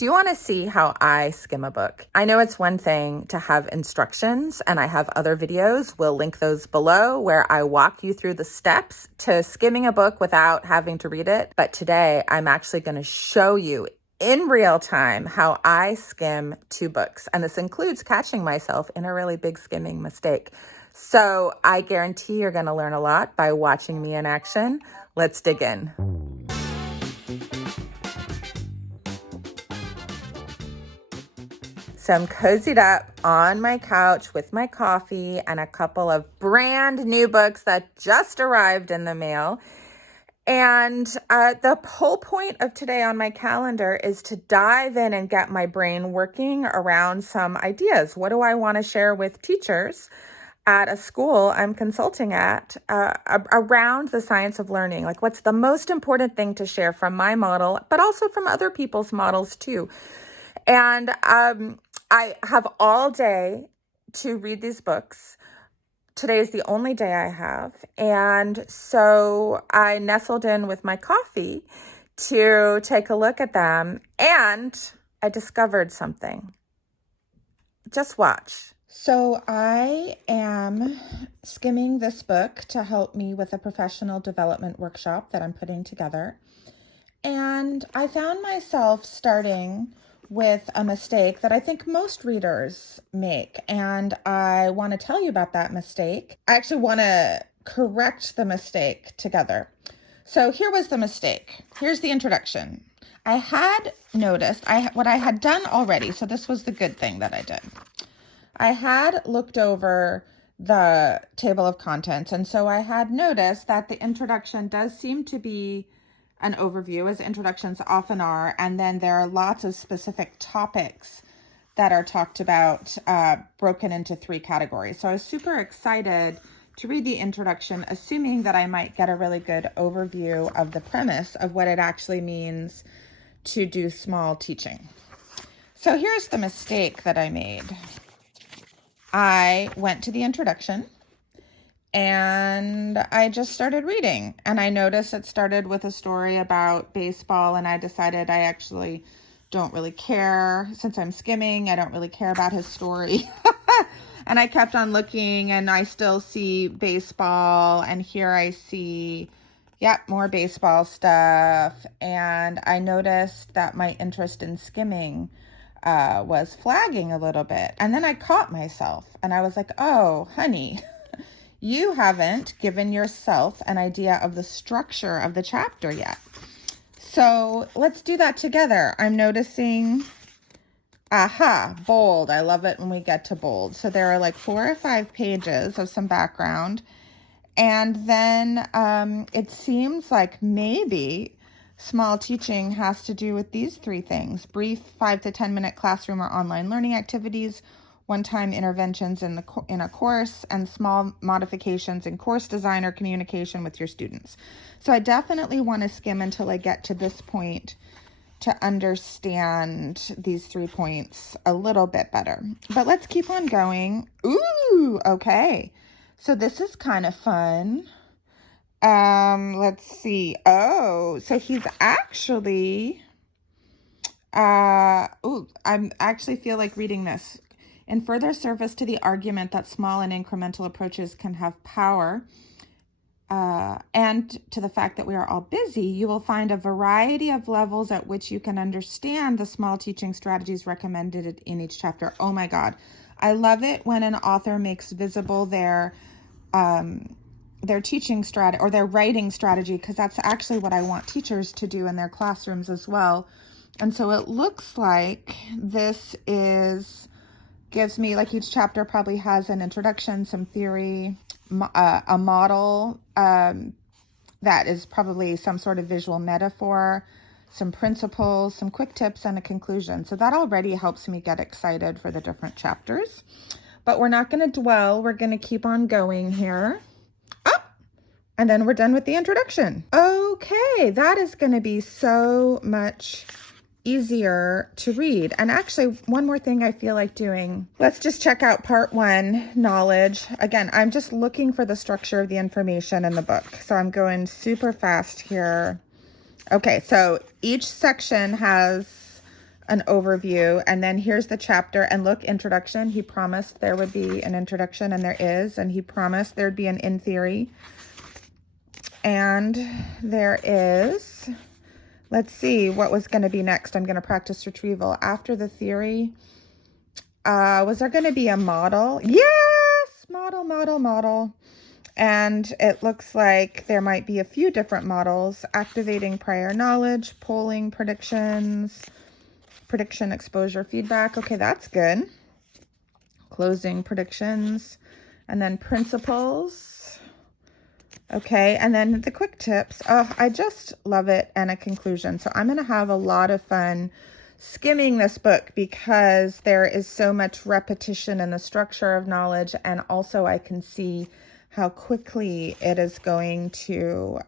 Do you want to see how I skim a book? I know it's one thing to have instructions, and I have other videos. We'll link those below where I walk you through the steps to skimming a book without having to read it. But today I'm actually going to show you in real time how I skim 2 books. And this includes catching myself in a really big skimming mistake. So I guarantee you're going to learn a lot by watching me in action. Let's dig in. So I'm cozied up on my couch with my coffee and a couple of brand new books that just arrived in the mail. And the whole point of today on my calendar is to dive in and get my brain working around some ideas. What do I want to share with teachers at a school I'm consulting at around the science of learning? Like, what's the most important thing to share from my model, but also from other people's models too? And I have all day to read these books. Today is the only day I have. And so I nestled in with my coffee to take a look at them. And I discovered something. Just watch. So I am skimming this book to help me with a professional development workshop that I'm putting together. And I found myself starting with a mistake that I think most readers make. And I want to tell you about that mistake. I actually want to correct the mistake together. So here was the mistake. Here's the introduction. I had noticed what I had done already. So this was the good thing that I did. I had looked over the table of contents. And so I had noticed that the introduction does seem to be an overview, as introductions often are, and then there are lots of specific topics that are talked about, broken into 3 categories. So I was super excited to read the introduction, assuming that I might get a really good overview of the premise of what it actually means to do small teaching. So here's the mistake that I made. I went to the introduction and I just started reading, and I noticed it started with a story about baseball, and I decided I actually don't really care. Since I'm skimming, I don't really care about his story. And I kept on looking, and I still see baseball, and here I see, more baseball stuff. And I noticed that my interest in skimming was flagging a little bit. And then I caught myself, and I was like, oh, honey, you haven't given yourself an idea of the structure of the chapter yet. So let's do that together. I'm noticing, bold. I love it when we get to bold. So there are like 4 or 5 pages of some background. And then it seems like maybe small teaching has to do with these 3 things: brief 5 to 10 minute classroom or online learning activities, one-time interventions in a course, and small modifications in course design or communication with your students. So I definitely want to skim until I get to this point to understand these 3 points a little bit better. But let's keep on going. Ooh, okay. So this is kind of fun. Let's see. Oh, so he's actually, I actually feel like reading this. In further service to the argument that small and incremental approaches can have power, and to the fact that we are all busy, you will find a variety of levels at which you can understand the small teaching strategies recommended in each chapter. Oh my God. I love it when an author makes visible their teaching strategy or their writing strategy, because that's actually what I want teachers to do in their classrooms as well. And so it looks like this gives me, like, each chapter probably has an introduction, some theory, a model that is probably some sort of visual metaphor, some principles, some quick tips, and a conclusion. So that already helps me get excited for the different chapters. But we're not going to dwell. We're going to keep on going here. And then we're done with the introduction. Okay, that is going to be so much easier to read. And actually, one more thing I feel like doing. Let's just check out part 1, knowledge. Again, I'm just looking for the structure of the information in the book. So I'm going super fast here. Okay, so each section has an overview. And then here's the chapter. And look, introduction. He promised there would be an introduction, and there is. And he promised there'd be an in theory. And there is. Let's see what was going to be next. I'm going to practice retrieval. After the theory, was there going to be a model? Yes! Model. And it looks like there might be a few different models. Activating prior knowledge, polling predictions, prediction, exposure, feedback. Okay, that's good. Closing predictions. And then principles. Okay, and then the quick tips. Oh, I just love it. And a conclusion. So I'm going to have a lot of fun skimming this book because there is so much repetition in the structure of knowledge. And also I can see how quickly it is going to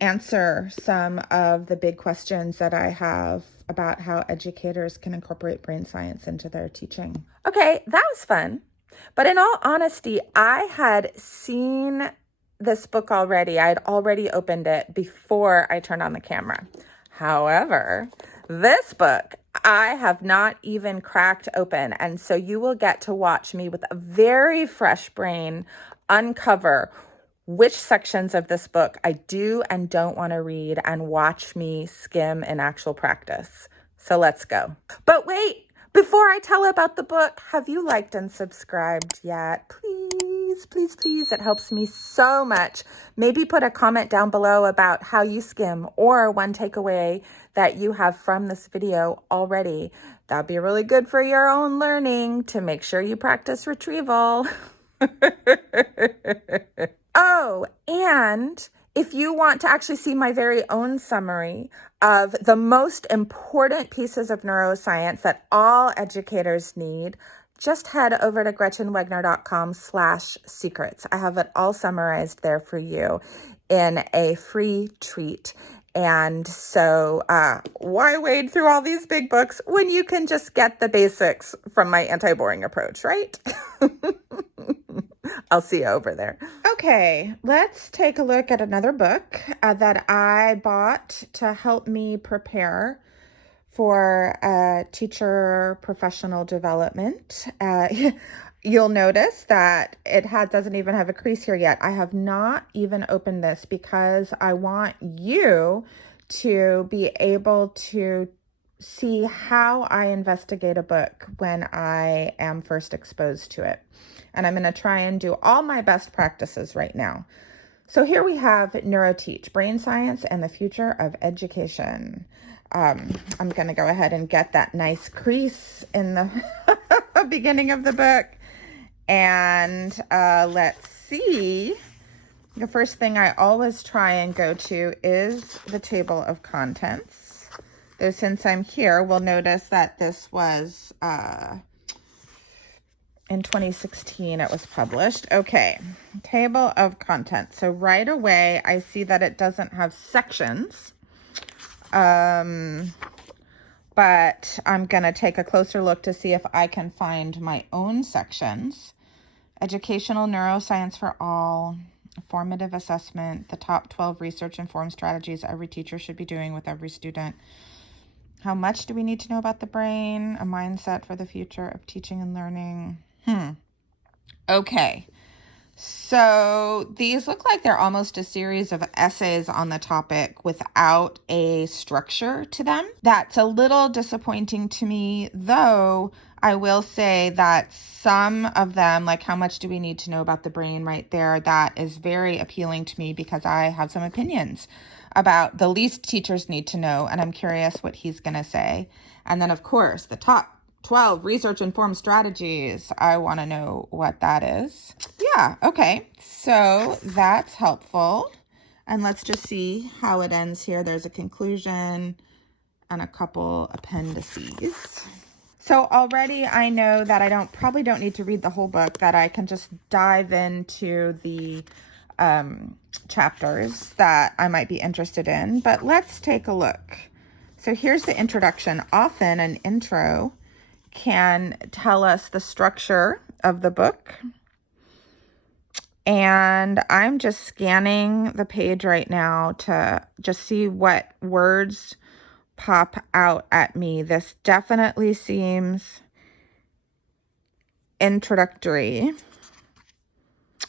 answer some of the big questions that I have about how educators can incorporate brain science into their teaching. Okay, that was fun. But in all honesty, I had seen this book already. I had already opened it before I turned on the camera. However, this book I have not even cracked open. And so you will get to watch me with a very fresh brain uncover which sections of this book I do and don't want to read and watch me skim in actual practice. So let's go. But wait, before I tell about the book, have you liked and subscribed yet? Please. It helps me so much. Maybe put a comment down below about how you skim or one takeaway that you have from this video already. That'd be really good for your own learning to make sure you practice retrieval. Oh, and if you want to actually see my very own summary of the most important pieces of neuroscience that all educators need, just head over to gretchenwegner.com/secrets. I have it all summarized there for you in a free treat. And so why wade through all these big books when you can just get the basics from my anti-boring approach, right? I'll see you over there. Okay, let's take a look at another book that I bought to help me prepare for teacher professional development. You'll notice that it doesn't even have a crease here yet. I have not even opened this because I want you to be able to see how I investigate a book when I am first exposed to it. And I'm going to try and do all my best practices right now. So here we have NeuroTeach, Brain Science and the Future of Education. I'm going to go ahead and get that nice crease in the beginning of the book. And let's see. The first thing I always try and go to is the table of contents. Though since I'm here, we'll notice that this was in 2016 it was published. Okay, table of contents. So right away I see that it doesn't have sections. But I'm going to take a closer look to see if I can find my own sections. Educational neuroscience for all, formative assessment, the top 12 research-informed strategies every teacher should be doing with every student. How much do we need to know about the brain? A mindset for the future of teaching and learning. Okay. So these look like they're almost a series of essays on the topic without a structure to them. That's a little disappointing to me, though I will say that some of them, like how much do we need to know about the brain right there, that is very appealing to me because I have some opinions about the least teachers need to know, and I'm curious what he's going to say. And then, of course, the top 12 research-informed strategies. I want to know what that is. Yeah, okay. So that's helpful. And let's just see how it ends here. There's a conclusion and a couple appendices. So already I know that I probably don't need to read the whole book, that I can just dive into the chapters that I might be interested in. But let's take a look. So here's the introduction. Often an intro can tell us the structure of the book. And I'm just scanning the page right now to just see what words pop out at me. This definitely seems introductory.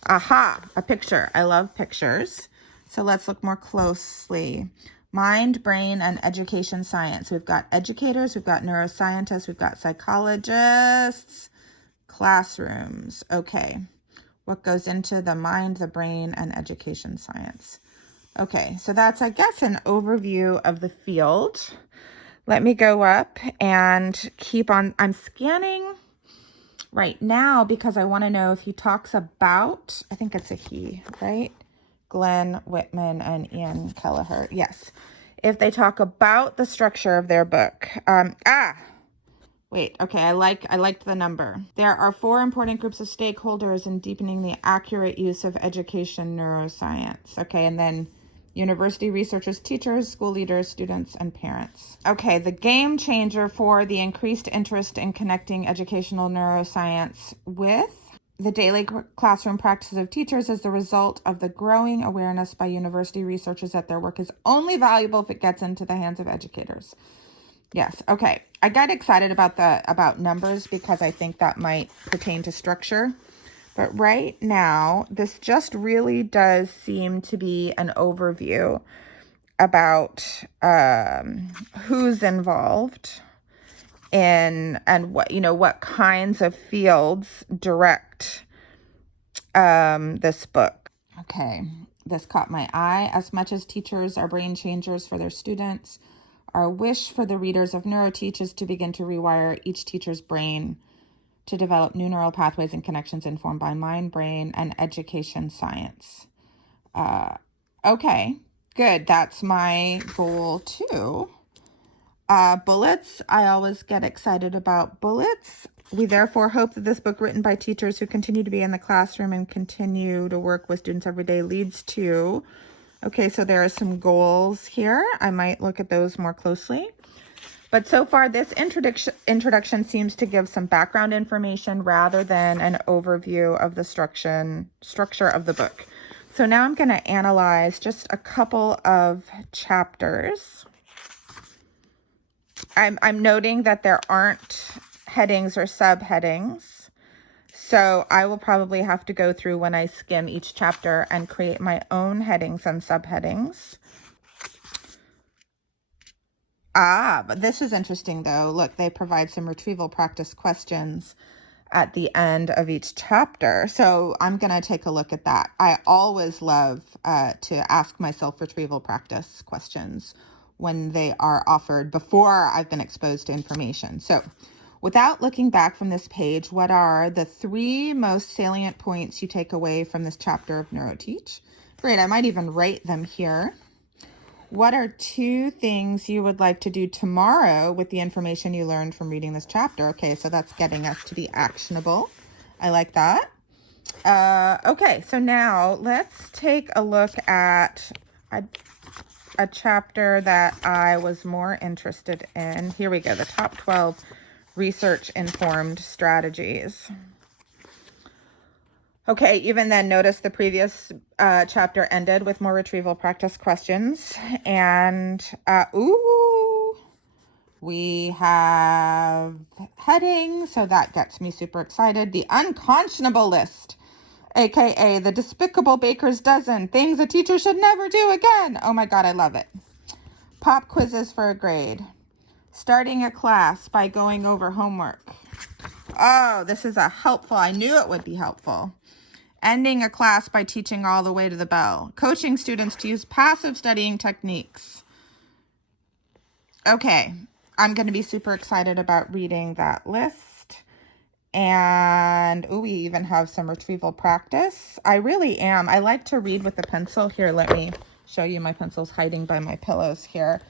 Aha, a picture. I love pictures. So let's look more closely. Mind, brain, and education science. We've got educators, we've got neuroscientists, we've got psychologists, classrooms. Okay. What goes into the mind, the brain, and education science? Okay, so that's, I guess, an overview of the field. Let me go up and keep on. I'm scanning right now because I want to know if he talks about, I think it's a he, right? Glenn Whitman and Ian Kelleher. Yes. If they talk about the structure of their book. Wait, okay, I liked the number. There are 4 important groups of stakeholders in deepening the accurate use of education neuroscience. Okay, and then university researchers, teachers, school leaders, students, and parents. Okay, the game changer for the increased interest in connecting educational neuroscience with the daily classroom practices of teachers is the result of the growing awareness by university researchers that their work is only valuable if it gets into the hands of educators. Yes, okay. I got excited about numbers because I think that might pertain to structure. But right now, this just really does seem to be an overview about who's involved in and what kinds of fields direct this book. Okay, this caught my eye. As much as teachers are brain changers for their students, our wish for the readers of NeuroTeach is to begin to rewire each teacher's brain to develop new neural pathways and connections informed by mind, brain, and education science. Okay, good. That's my goal too. Bullets. I always get excited about bullets. We therefore hope that this book, written by teachers who continue to be in the classroom and continue to work with students every day, leads to... Okay, so there are some goals here. I might look at those more closely. But so far, this introduction seems to give some background information rather than an overview of the structure of the book. So now I'm going to analyze just a couple of chapters. I'm noting that there aren't headings or subheadings. So I will probably have to go through when I skim each chapter and create my own headings and subheadings. But this is interesting though. Look, they provide some retrieval practice questions at the end of each chapter. So I'm going to take a look at that. I always love to ask myself retrieval practice questions when they are offered before I've been exposed to information. So without looking back from this page, what are the 3 most salient points you take away from this chapter of NeuroTeach? Great, I might even write them here. What are 2 things you would like to do tomorrow with the information you learned from reading this chapter? Okay, so that's getting us to be actionable. I like that. Okay, so now let's take a look at a chapter that I was more interested in. Here we go, the top 12 research-informed strategies. Okay, even then, notice the previous chapter ended with more retrieval practice questions. And, we have heading, so that gets me super excited. The unconscionable list, aka the despicable baker's dozen, things a teacher should never do again. Oh my God, I love it. Pop quizzes for a grade. Starting a class by going over homework. Oh, this is I knew it would be helpful. Ending a class by teaching all the way to the bell. Coaching students to use passive studying techniques. Okay, I'm going to be super excited about reading that list. And, we even have some retrieval practice. I really am. I like to read with a pencil. Here, let me show you. My pencil's hiding by my pillows here.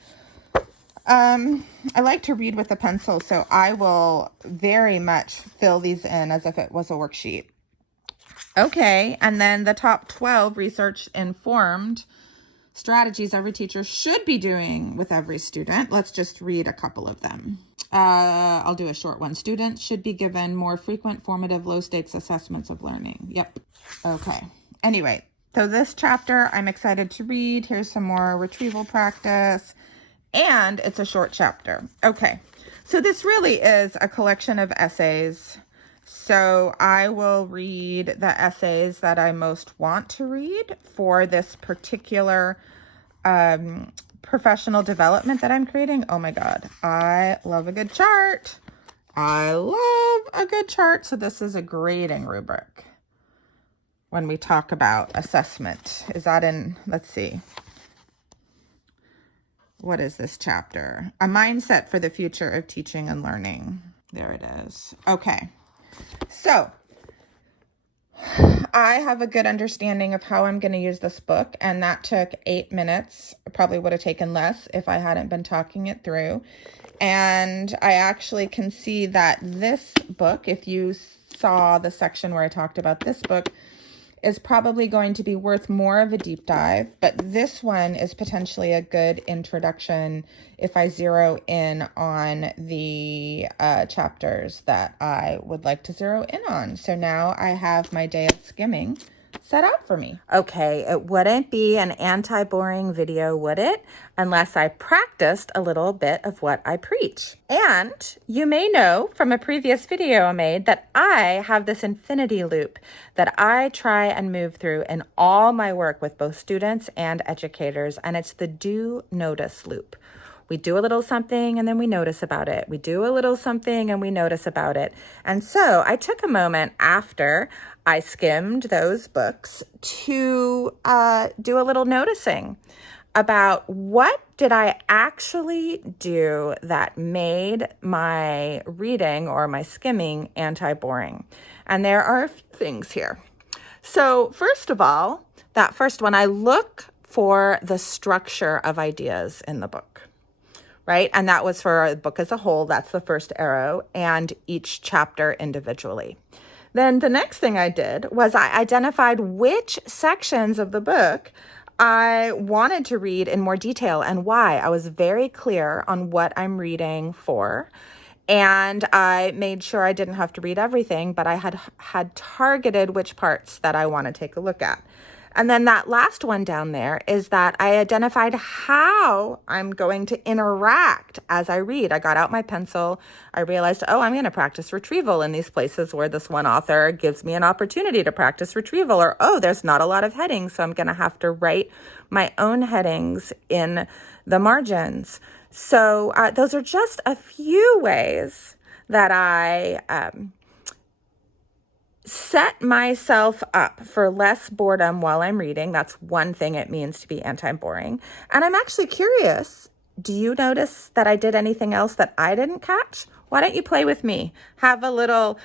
I like to read with a pencil, so I will very much fill these in as if it was a worksheet. Okay, and then the top 12 research-informed strategies every teacher should be doing with every student. Let's just read a couple of them. I'll do a short one. Students should be given more frequent formative low-stakes assessments of learning. Yep. Okay. Anyway, so this chapter I'm excited to read. Here's some more retrieval practice. and it's a short chapter. Okay, so this really is a collection of essays. So I will read the essays that I most want to read for this particular professional development that I'm creating. Oh my God, I love a good chart. I love a good chart. So this is a grading rubric when we talk about assessment. Is that in, let's see. What is this chapter? A mindset for the future of teaching and learning. There it is. Okay. So I have a good understanding of how I'm going to use this book, and that took 8 minutes. It probably would have taken less if I hadn't been talking it through. And I actually can see that this book, if you saw the section where I talked about this book, is probably going to be worth more of a deep dive, but this one is potentially a good introduction if I zero in on the chapters that I would like to zero in on. So now I have my day of skimming set out for me. Okay, it wouldn't be an anti-boring video, would it? Unless I practiced a little bit of what I preach. And you may know from a previous video I made that I have this infinity loop that I try and move through in all my work with both students and educators, and it's the do notice loop. We do a little something and then we notice about it. We do a little something and we notice about it. And so I took a moment after I skimmed those books to do a little noticing about what did I actually do that made my reading or my skimming anti-boring. And there are things here. So first of all, that first one, I look for the structure of ideas in the book. Right? And that was for the book as a whole. That's the first arrow, and each chapter individually. Then the next thing I did was I identified which sections of the book I wanted to read in more detail and why. I was very clear on what I'm reading for. And I made sure I didn't have to read everything, but I had targeted which parts that I want to take a look at. And then that last one down there is that I identified how I'm going to interact as I read. I got out my pencil. I realized, oh, I'm going to practice retrieval in these places where this one author gives me an opportunity to practice retrieval. Or, oh, there's not a lot of headings, so I'm going to have to write my own headings in the margins. So those are just a few ways that I set myself up for less boredom while I'm reading. That's one thing it means to be anti-boring. And I'm actually curious, do you notice that I did anything else that I didn't catch? Why don't you play with me? Have a little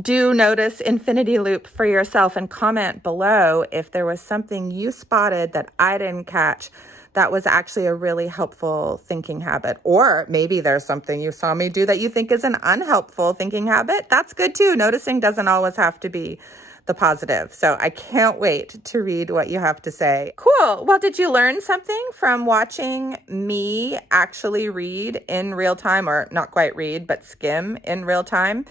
do notice infinity loop for yourself and comment below if there was something you spotted that I didn't catch that was actually a really helpful thinking habit. Or maybe there's something you saw me do that you think is an unhelpful thinking habit. That's good too. Noticing doesn't always have to be the positive. So I can't wait to read what you have to say. Cool. Well, did you learn something from watching me actually read in real time, or not quite read, but skim in real time?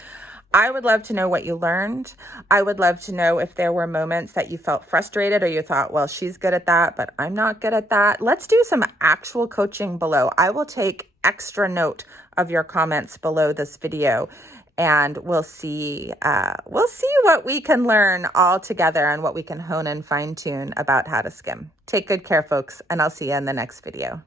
I would love to know what you learned. I would love to know if there were moments that you felt frustrated or you thought, well, she's good at that, but I'm not good at that. Let's do some actual coaching below. I will take extra note of your comments below this video, and we'll see what we can learn all together and what we can hone and fine tune about how to skim. Take good care, folks, and I'll see you in the next video.